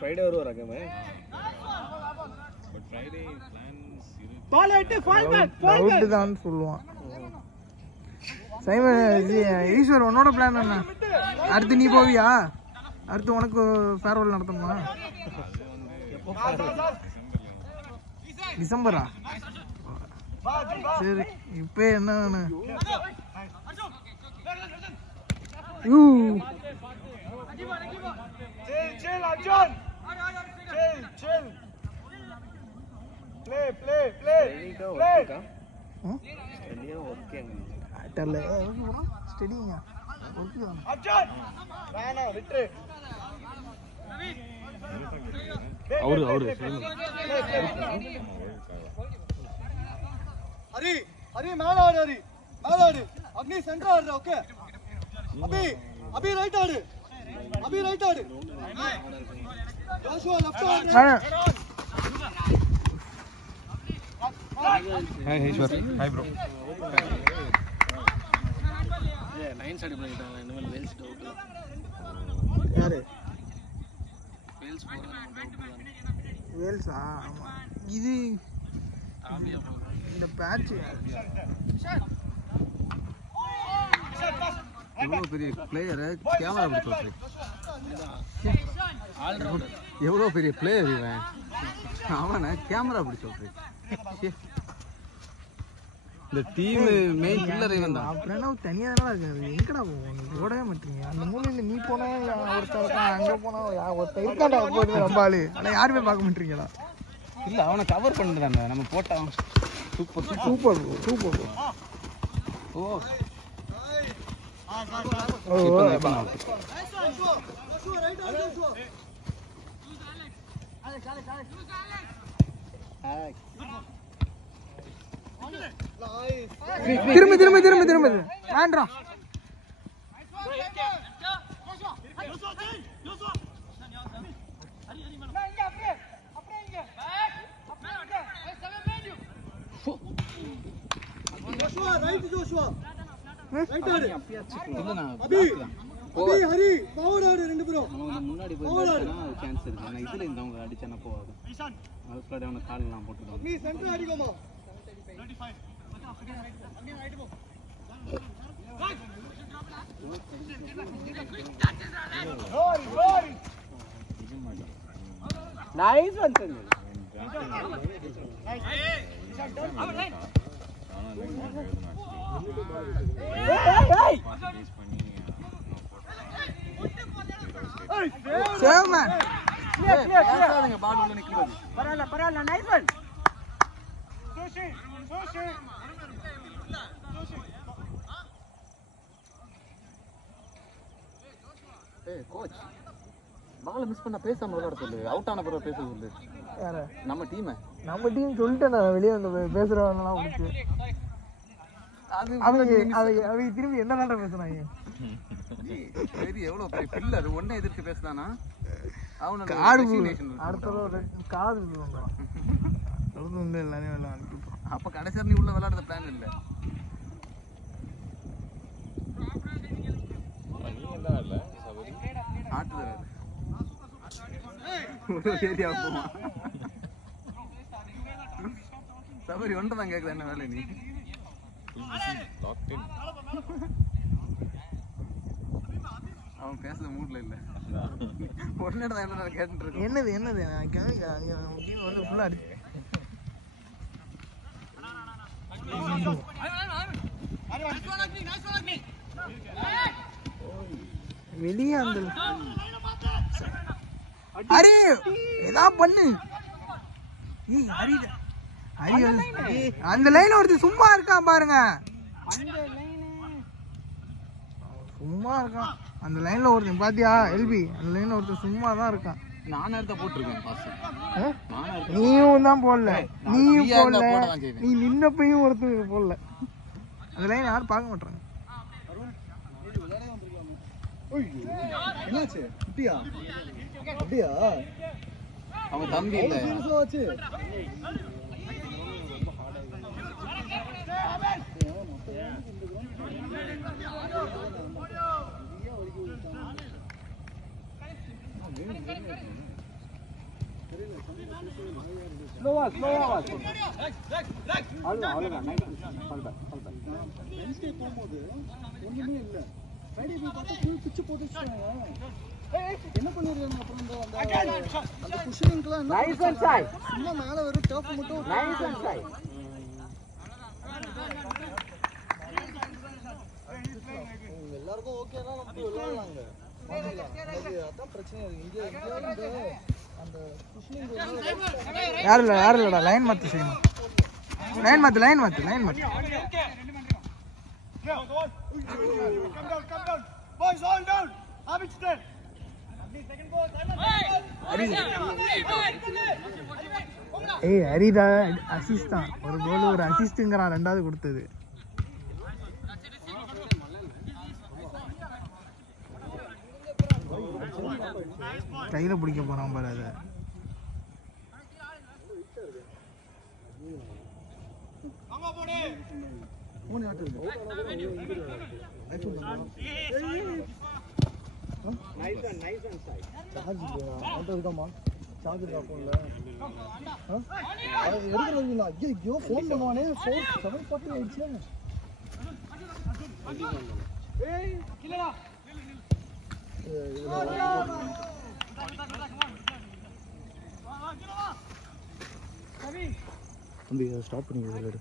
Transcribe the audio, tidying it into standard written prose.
Friday வருவாரா game? But Friday plans இருக்கு. பால் அடிட்டு fall back out தான் சொல்லுவான். சைமன் ஈஸ்வர் உன்னோட பிளான் என்ன? அடுத்து நீ போவியா? அடுத்து உனக்கு ஃபேர்வெல் நடத்தணுமா? டிசம்பரா? சரி இப்போ என்ன chill Arjun chill play ஸ்டெடியா ஓகே. அட்டல ஸ்டெடிங்க ஓகே Arjun வேணா விட்டு அவரு ஹரி மேலாடு அக்னி சென்டர் ஆடுற ஓகே அபி ரைட் ஆடு ஜோஷுவா லெஃப்ட் ஆடு hi Eshwar hi bro. Nine side பண்ணிட்டாங்க. இனிமேல் வேல்ஸ் டவுட். யாரு? வேல்ஸ் வேல்ஸா? ஆமா. இது இந்த பேட்ச் எவ்வளோ பெரிய பிளேயரை கேமரா பிடிச்சி வச்சு. எவ்வளோ பெரிய பிளேயர் இவன். அவனை கேமரா பிடிச்சி வச்சு. இந்த டீம் மெயின் பில்லர் இவன் தான். அப்புறம் தனியாக தானே இருக்காது. எங்கடா போவோம்? ஓடவே மாட்டீங்க. அந்த மூலையில் நீ போனா ஒருத்தர் இருக்கான், அங்கே போனா ஒருத்தர் இருக்காண்டா போது ரொம்ப ஆளு. ஆனால் யாருமே பார்க்க மாட்டீங்களா? இல்லை அவனை கவர் பண்ணுறாங்க. நம்ம போட்டான் சூப்பர் ஓ திரும்ப வேண்டாம். ஜோஷுவா ரைட் ஆடு இல்லை நான் அபி ஹரி பவர் ஆடு ரெண்டு பேரும் அவன் முன்னாடி போயிட்டானா சான்ஸ் இருக்கு. ஆனால் இதில் இருந்தவங்க அடிச்சானா போகாது. அதுக்குள்ள அவனை காலெல்லாம் போட்டுருவாங்க. நீ சென்டர் அடிக்கோமா nice one sir. Save man. பேசாதீங்க. பால் உள்ள நிக்கிறது. பரவாயில்ல நைஸ் ஒன் சோஷி ஏய் கோச் பால் மிஸ் பண்ண பேசாம விளையாட சொல்லு. அவுட் ஆன பிறகு பேச சொல்லு. யார? நம்ம டீம் சொல்லிட்டேன் நான். வெளியே வந்து பேசுறவங்கலாம் முடிச்சு அவங்க திரும்பி என்ன நாட்டா பேசுறாங்க? சரி எவ்வளோ பெரிய பில்லர் ஒன்னே எதிர்த்து பேசுதானா? அவனோட காடு அடுத்த காது வந்து எல்லாரையும் எல்லாம் அனுப்பிப்போம். அப்போ கடைசியாக நீ உள்ள விளையாடுற பிளான் இல்லை. ஆட்டுல ஏரியா போமா சபரி ஒன்றை தான் கேட்குது. என்ன வேலை நீ? அவன் பேசுற மூட்ல இல்ல. ஒன்னே தான் என்ன கேட்டுட்டு இருக்கு. என்னது அங்க வந்து ஃபுல்லா வெளியே அந்த ஹரி ஏதா பண்ணு. அந்த லைன் ஒருத்தர் சும்மா இருக்கான் பாருங்க. சும்மா இருக்கான் அந்த லைன்ல ஒருத்தன் பாத்தியா? எல்பி அந்த லைன்ல ஒருத்தர் சும்மா தான் இருக்கான். நானே தான் போட்டிருக்கேன் பாஸ். நீயும் தான் போடல. நீயும் போடல. நீ நின்னப்பையும் ஒருத்தர் போடல. அந்த லைன் யாரும் பார்க்க மாட்டாங்க. என்னாச்சு? அப்படியா அவன் தம்பி இல்ல. ஸ்லோவா ஸ்லோவா அவ்வளோதான் நைஸ் சொல்றேன் வென்ஸ்டே போகும்போது ஒண்ணுமே இல்லை ஃப்ரைடே போய் பார்த்தா ஃபுல் பிச்சு போட்டு வச்சுட்டாங்க. என்ன பண்ணிருக்காங்க அப்புறம் அந்த குஷனிங்லாம் என்ன நைஸ் அண்ட் சாய் சும்மா மேல வெறும் டர்ஃப் மட்டும் நைஸ் அண்ட் சாய் எல்லாருக்கும் ஓகேனா நம்ம விளையாடலாங்க. அதான் பிரச்சனை இருக்கு. இங்க அந்த குஷனிங் யாரும் இல்லடா லைன் மாத்து செய்யணும். லைன் மாத்து boys all down. Habits there. ஏய் ஹரிதா அசிஸ்ட் தான். ஒரு கோல் ஒரு அசிஸ்ட்ங்கறான் ரெண்டாவது கொடுத்தது. கையில பிடிக்க போறான் பாரு அத. மூணு ஆட்டு இருக்கு. நைஸ் அண்ட் சாய் சார்ஜ் இல்லையா? அவன்கிட்ட இருக்காமா? சார்ஜ் இருக்கா ஃபோன்ல? அது எடுக்கல. ஐயோ ஃபோன் பண்ணுவானே. 7:40 ஆயிடுச்சு. ஏய் கிளடா. தம்பி ஸ்டாப் பண்ணி விளையாடு.